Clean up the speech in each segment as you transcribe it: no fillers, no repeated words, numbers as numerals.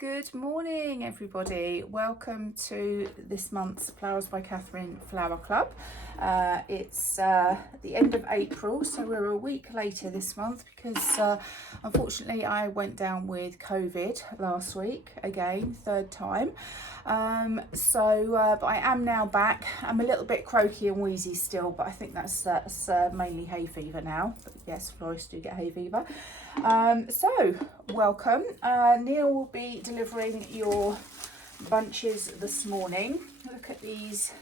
Good morning, everybody. Welcome to this month's Flowers by Catherine Flower Club. It's the end of April, so we're a week later this month because unfortunately I went down with COVID last week, again, third time. But I am now back. I'm a little bit croaky and wheezy still, but I think that's mainly hay fever now. But yes, florists do get hay fever. So welcome. Neil will be delivering your bunches this morning. Look at these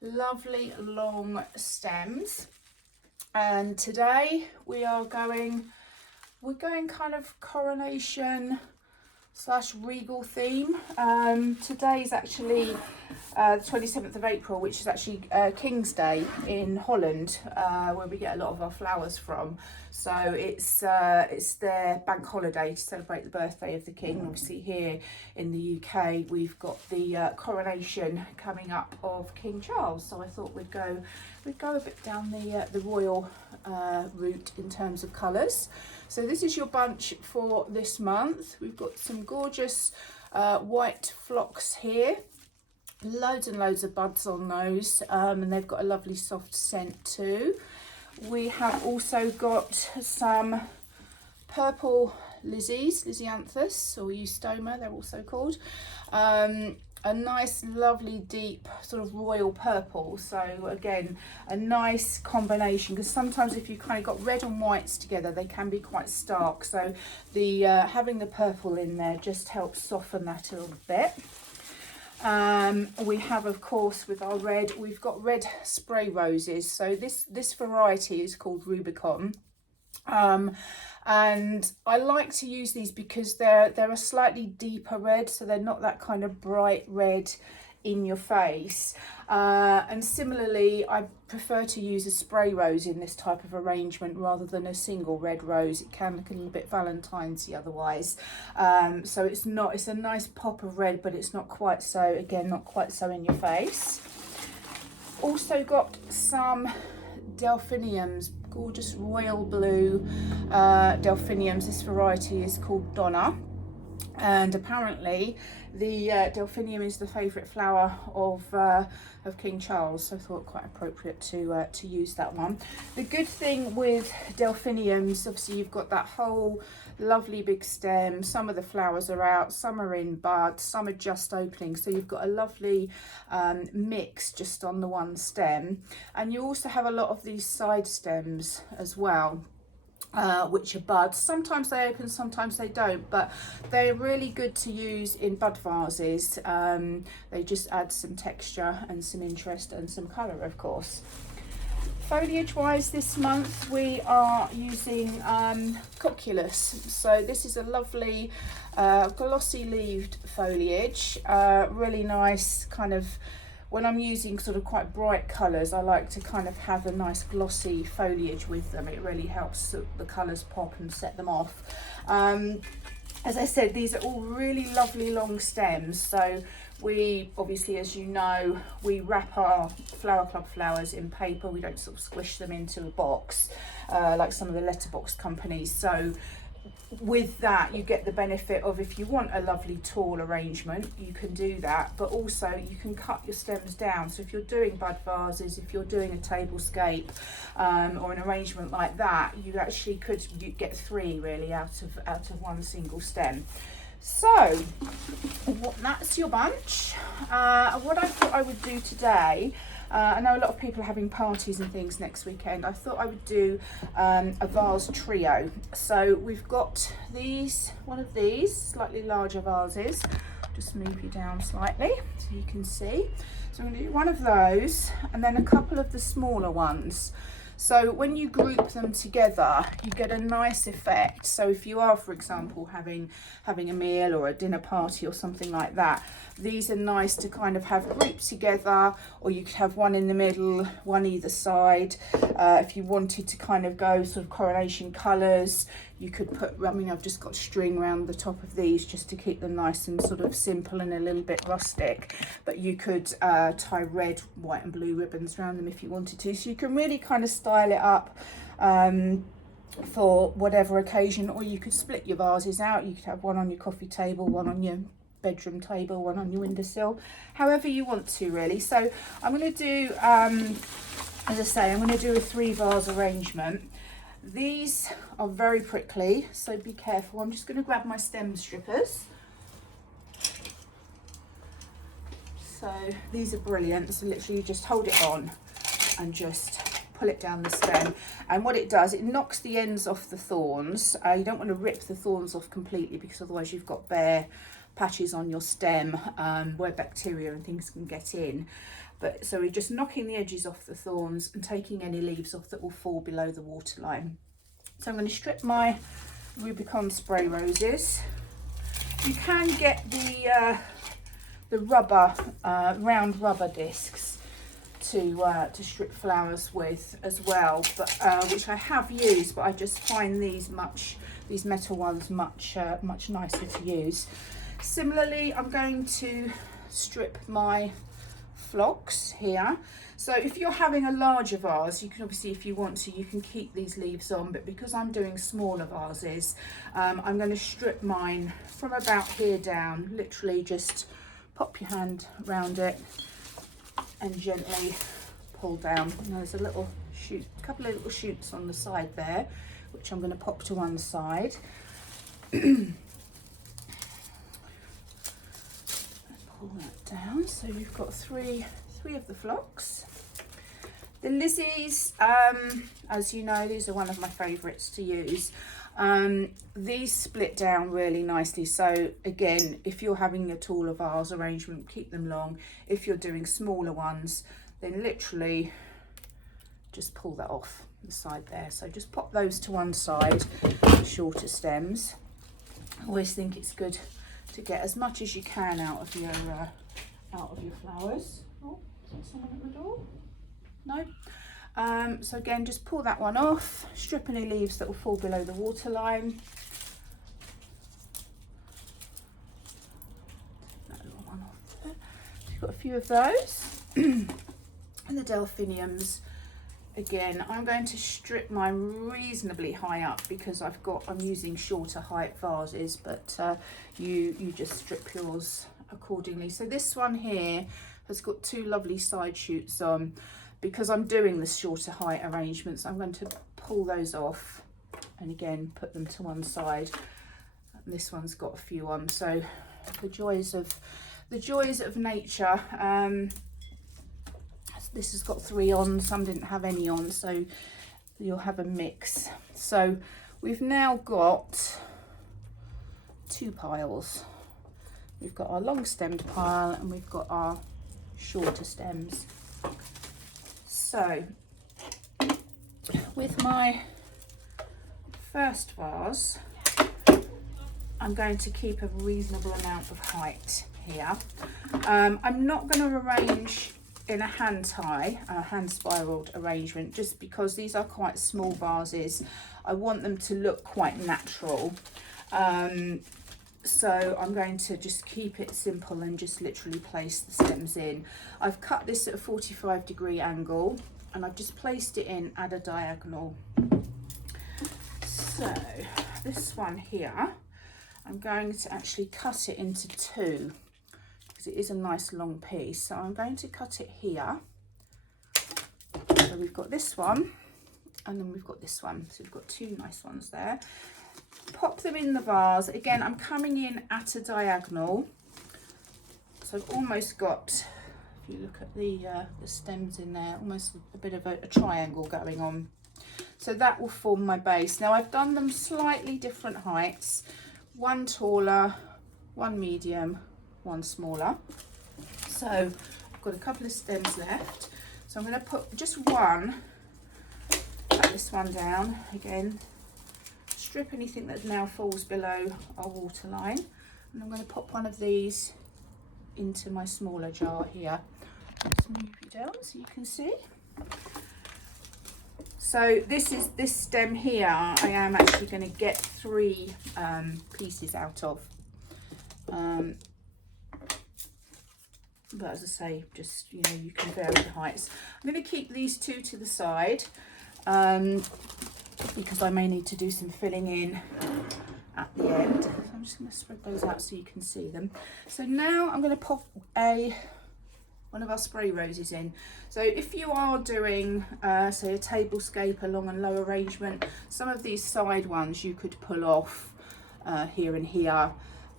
lovely long stems, and today we're going kind of coronation / regal theme. Today is actually the 27th of April, which is actually King's Day in Holland, where we get a lot of our flowers from. So it's their bank holiday to celebrate the birthday of the King. Obviously here in the UK we've got the coronation coming up of King Charles. So I thought we'd go a bit down the royal route in terms of colours. So this is your bunch for this month. We've got some gorgeous white phlox here. Loads and loads of buds on those, and they've got a lovely soft scent too. We have also got some purple lizzies, Lisianthus or Eustoma, they're also called. A nice lovely deep sort of royal purple, so again a nice combination, because sometimes if you kind of got red and whites together they can be quite stark, so the having the purple in there just helps soften that a little bit. We have, of course, with our red, we've got red spray roses. So this variety is called Rubicon. And I like to use these because they're a slightly deeper red, so they're not that kind of bright red in your face. And similarly, I prefer to use a spray rose in this type of arrangement rather than a single red rose. It can look a little bit Valentine's-y otherwise. So it's a nice pop of red, but it's not quite so in your face. Also got some delphiniums, gorgeous royal blue delphiniums. This variety is called Donna, and apparently the delphinium is the favourite flower of King Charles, so I thought quite appropriate to use that one. The good thing with delphiniums, obviously you've got that whole lovely big stem. Some of the flowers are out, some are in bud, some are just opening, so you've got a lovely mix just on the one stem. And you also have a lot of these side stems as well, which are buds. Sometimes they open, sometimes they don't, but they're really good to use in bud vases. They just add some texture and some interest and some colour, of course. Foliage wise this month we are using Cocculus. So this is a lovely glossy leaved foliage, really nice kind of. When I'm using sort of quite bright colours, I like to kind of have a nice glossy foliage with them. It really helps the colours pop and set them off. As I said, these are all really lovely long stems. So we obviously, as you know, we wrap our Flower Club flowers in paper. We don't sort of squish them into a box like some of the letterbox companies. So with that you get the benefit of, if you want a lovely tall arrangement you can do that, but also you can cut your stems down. So if you're doing bud vases, if you're doing a tablescape or an arrangement like that, you actually could get three really out of one single stem. So that's your bunch. What I thought I would do today, I know a lot of people are having parties and things next weekend. I thought I would do a vase trio. So we've got one of these slightly larger vases. Just move you down slightly so you can see. So I'm going to do one of those and then a couple of the smaller ones. So when you group them together, you get a nice effect. So if you are, for example, having a meal or a dinner party or something like that, these are nice to kind of have grouped together, or you could have one in the middle, one either side. If you wanted to kind of go sort of coronation colours, you could put, I mean, I've just got string around the top of these just to keep them nice and sort of simple and a little bit rustic, but you could tie red, white and blue ribbons around them if you wanted to. So you can really kind of style it up for whatever occasion, or you could split your vases out. You could have one on your coffee table, one on your bedroom table, one on your windowsill, however you want to really. So I'm going to do, as I say, I'm going to do a 3 vase arrangement. These are very prickly, so be careful. I'm just going to grab my stem strippers. So these are brilliant. So literally you just hold it on and just pull it down the stem, and what it does, it knocks the ends off the thorns. You don't want to rip the thorns off completely, because otherwise you've got bare patches on your stem where bacteria and things can get in. But so we're just knocking the edges off the thorns and taking any leaves off that will fall below the waterline. So I'm going to strip my Rubicon spray roses. You can get the rubber, round rubber discs to strip flowers with as well, but which I have used, but I just find these metal ones much nicer to use. Similarly, I'm going to strip my phlox here. So if you're having a larger vase, you can obviously, if you want to, you can keep these leaves on, but because I'm doing smaller vases, I'm going to strip mine from about here down. Literally just pop your hand around it and gently pull down. And there's a little shoot, a couple of little shoots on the side there, which I'm going to pop to one side. Pull that down. So we've got three of the phlox. The Lizzies, as you know, these are one of my favourites to use. These split down really nicely. So again, if you're having a taller vase arrangement, keep them long. If you're doing smaller ones, then literally just pull that off the side there. So just pop those to one side, the shorter stems. I always think it's good to get as much as you can out of your flowers. Oh, is there someone at the door? No. So again, just pull that one off, strip any leaves that will fall below the waterline. That little one off there. So you've got a few of those. And the delphiniums, again, I'm going to strip mine reasonably high up because I'm using shorter height vases, but you just strip yours accordingly. So this one here has got 2 lovely side shoots on. Because I'm doing the shorter height arrangements, I'm going to pull those off and again put them to one side. And this one's got a few on. So the joys of nature. This has got 3 on, some didn't have any on, so you'll have a mix. So we've now got 2 piles. We've got our long stemmed pile and we've got our shorter stems. So with my first vase, I'm going to keep a reasonable amount of height here. I'm not going to arrange in a hand spiraled arrangement, just because these are quite small vases. I want them to look quite natural. So I'm going to just keep it simple and just literally place the stems in. I've cut this at a 45-degree angle and I've just placed it in at a diagonal. So this one here, I'm going to actually cut it into 2 because it is a nice long piece. So I'm going to cut it here. So we've got this one and then we've got this one. So we've got 2 nice ones there. Pop them in the vase. Again, I'm coming in at a diagonal. So I've almost got, if you look at the stems in there, almost a bit of a triangle going on. So that will form my base. Now I've done them slightly different heights. 1 taller, 1 medium, 1 smaller. So I've got a couple of stems left. So I'm going to put just one, cut this one down again. Strip anything that now falls below our waterline, and I'm going to pop one of these into my smaller jar here. Let's move you down so you can see. So this stem here I am actually going to get 3 pieces out of, but as I say, just, you know, you can vary the heights. I'm going to keep these 2 to the side. because I may need to do some filling in at the end. So I'm just going to spread those out so you can see them. So now I'm going to pop one of our spray roses in. So if you are doing say a tablescape, a long and low arrangement, some of these side ones you could pull off here and here,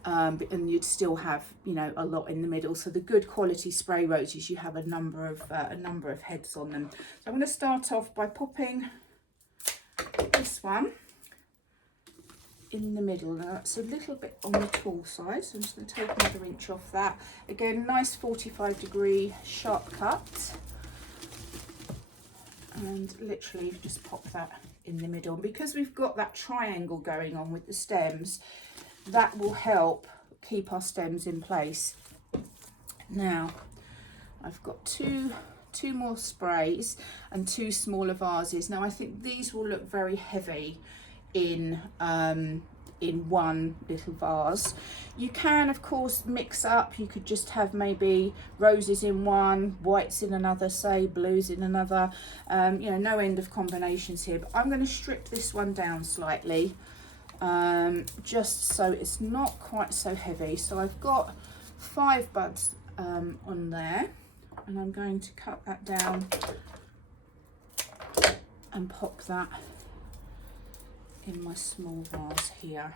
and you'd still have, you know, a lot in the middle. So the good quality spray roses, you have a number of heads on them. So I'm going to start off by popping this one in the middle. Now it's a little bit on the tall side, so I'm just going to take another inch off that. Again, nice 45-degree sharp cut, and literally just pop that in the middle. And because we've got that triangle going on with the stems, that will help keep our stems in place. Now I've got two more sprays and 2 smaller vases. Now I think these will look very heavy in one little vase. You can of course mix up. You could just have maybe roses in one, whites in another, say blues in another. You know, no end of combinations here, but I'm going to strip this one down slightly, just so it's not quite so heavy. So I've got 5 buds on there, and I'm going to cut that down and pop that in my small vase here.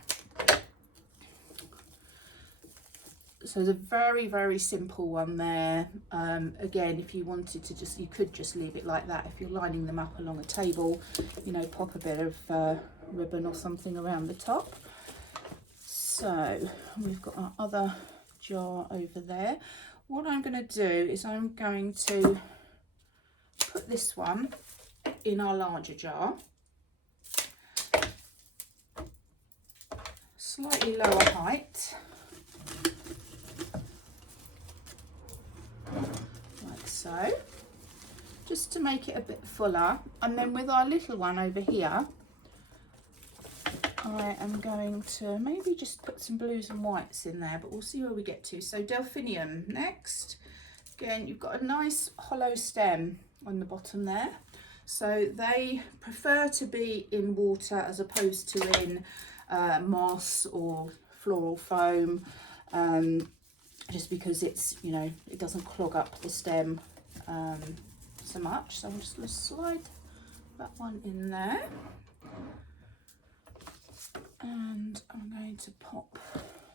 So the very, very simple one there. Again, if you wanted to just, you could just leave it like that. If you're lining them up along a table, you know, pop a bit of ribbon or something around the top. So we've got our other jar over there. What I'm going to do is I'm going to put this one in our larger jar, slightly lower height, like so, just to make it a bit fuller. And then with our little one over here, I am going to maybe just put some blues and whites in there, but we'll see where we get to. So delphinium next. Again, you've got a nice hollow stem on the bottom there. So they prefer to be in water as opposed to in moss or floral foam, just because it's, you know, it doesn't clog up the stem so much. So I'm just going to slide that one in there, and I'm going to pop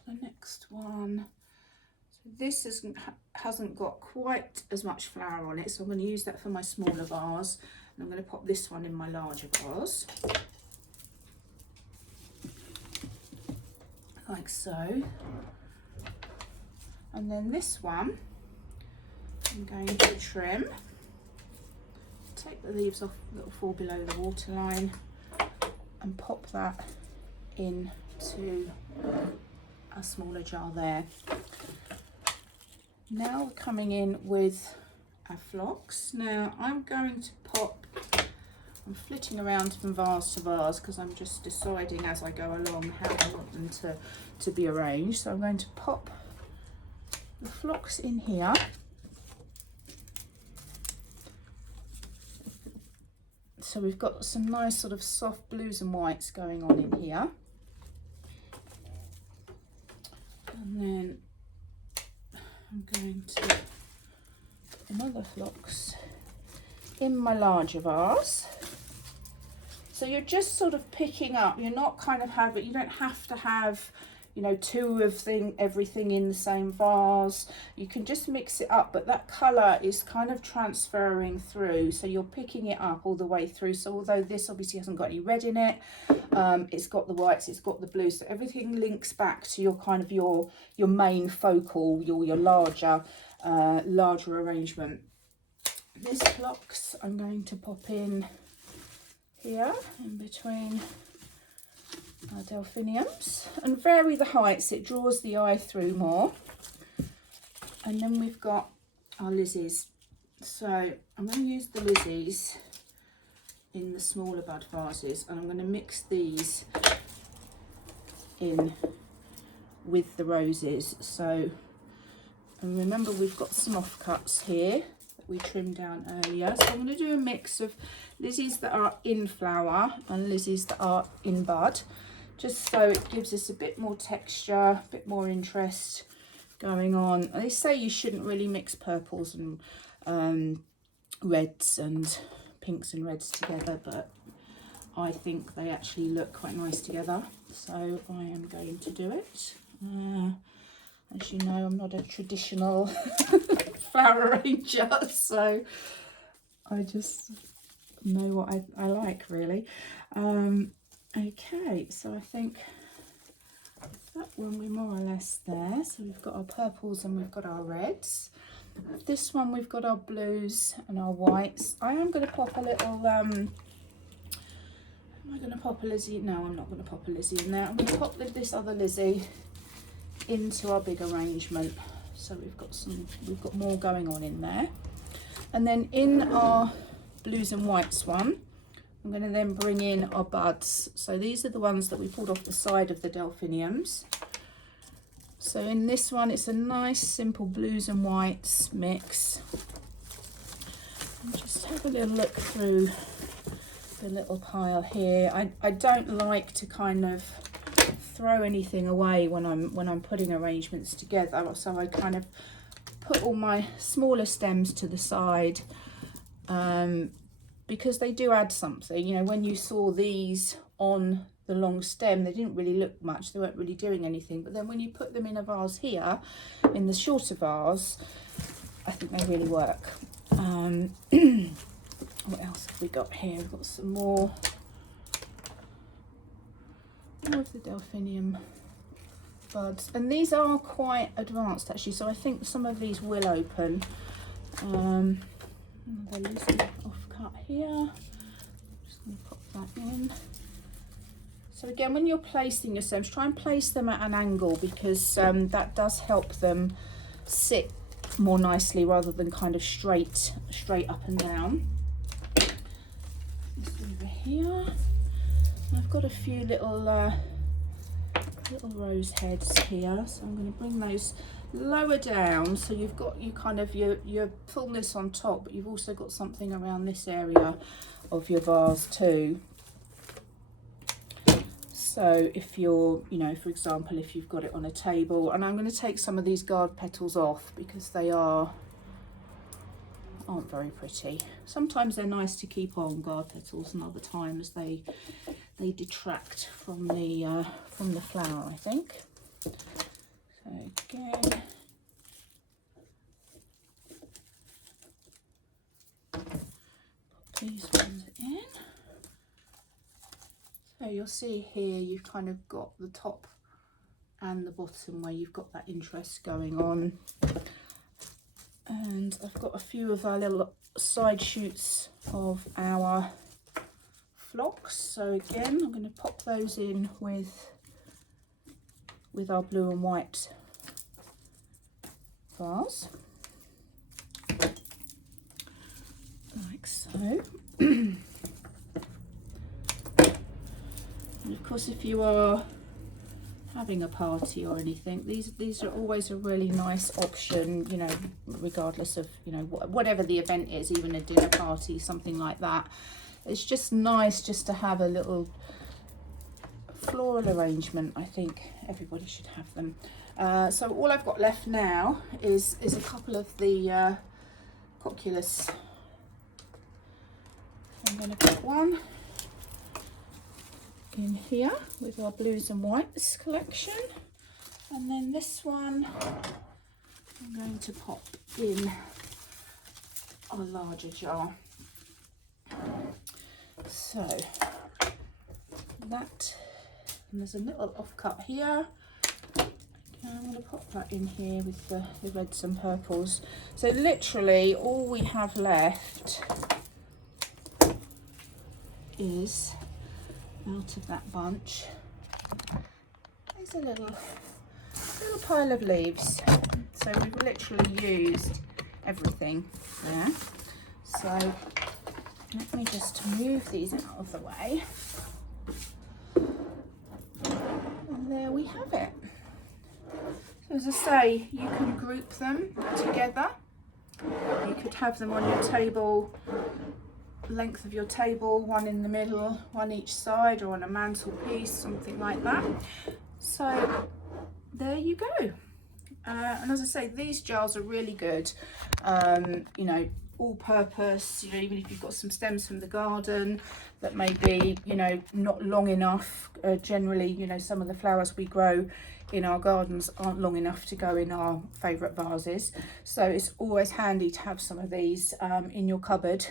the next one. So this hasn't got quite as much flower on it, so I'm going to use that for my smaller vase, and I'm going to pop this one in my larger vase, like so. And then this one I'm going to trim, take the leaves off that will fall below the waterline, and pop that into a smaller jar there. Now we're coming in with our phlox. Now I'm going to pop, I'm flitting around from vase to vase because I'm just deciding as I go along how I want them to be arranged. So I'm going to pop the phlox in here. So we've got some nice sort of soft blues and whites going on in here. And then I'm going to put another phlox in my larger vase. So you're just sort of picking up, you're not kind of having, you don't have to have, you know, 2 of everything in the same vase. You can just mix it up, but that colour is kind of transferring through, so you're picking it up all the way through. So although this obviously hasn't got any red in it, it's got the whites, it's got the blues, so everything links back to your kind of your main focal, your larger arrangement. This phlox I'm going to pop in here in between our delphiniums and vary the heights, it draws the eye through more. And then we've got our lizzies. So I'm going to use the lizzies in the smaller bud vases, and I'm going to mix these in with the roses. So, and remember we've got some offcuts here that we trimmed down earlier. So I'm going to do a mix of lizzies that are in flower and lizzies that are in bud, just so it gives us a bit more texture, a bit more interest going on. And they say you shouldn't really mix purples and reds and pinks and reds together, but I think they actually look quite nice together, so I am going to do it. As you know, I'm not a traditional flower arranger, so I just know what I like, really. Okay, so I think that one we're more or less there. So we've got our purples and we've got our reds. This one we've got our blues and our whites. I am going to pop a little am I going to pop a Lizzie? No, I'm not going to pop a Lizzie in there. I'm going to pop this other Lizzie into our big arrangement. So we've got more going on in there. And then in our blues and whites one, I'm going to then bring in our buds. So these are the ones that we pulled off the side of the delphiniums. So in this one, it's a nice simple blues and whites mix. And just have a little look through the little pile here. I don't like to kind of throw anything away when I'm putting arrangements together, so I kind of put all my smaller stems to the side, because they do add something. You know, when you saw these on the long stem, they didn't really look much, they weren't really doing anything, but then when you put them in a vase here, in the shorter vase, I think they really work. What else have we got here? We've got some more of the delphinium buds, and these are quite advanced actually, so I think some of these will open. They're loosely off cut here. Just going to pop that in. So again, when you're placing your stems, try and place them at an angle, because that does help them sit more nicely rather than kind of straight up and down. This over here. I've got a few little rose heads here, so I'm going to bring those lower down, so you've got your fullness on top, but you've also got something around this area of your vase too. So if you're, you know, for example, if you've got it on a table, and I'm going to take some of these guard petals off because they aren't very pretty. Sometimes they're nice to keep on, guard petals, and other times they detract from the flower, I think. So again, pop these ones in. So you'll see here you've kind of got the top and the bottom where you've got that interest going on. And I've got a few of our little side shoots of our phlox. So again, I'm going to pop those in with our blue and white vase, like so. And of course, if you are having a party or anything, these are always a really nice option, you know, regardless of, you know, whatever the event is, even a dinner party, something like that. It's just nice just to have a little floral arrangement. I think everybody should have them. So all I've got left now is a couple of the cocculus. I'm going to put one in here with our blues and whites collection, and then this one I'm going to pop in a larger jar. So that, and there's a little offcut here. I'm going to pop that in here with the reds and purples. So literally all we have left is, out of that bunch, there's a little pile of leaves. So we've literally used everything there. So let me just move these out of the way. And there we have it. So as I say, you can group them together. You could have them on your table, length of your table, one in the middle, one each side, or on a mantelpiece, something like that. So there you go. And as I say, these jars are really good, you know, all purpose, you know, even if you've got some stems from the garden that may be, you know, not long enough. Generally, you know, some of the flowers we grow in our gardens aren't long enough to go in our favourite vases. So it's always handy to have some of these in your cupboard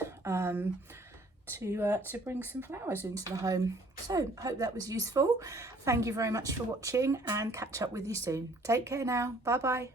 to bring some flowers into the home. So I hope that was useful. Thank you very much for watching, and catch up with you soon. Take care now. Bye bye.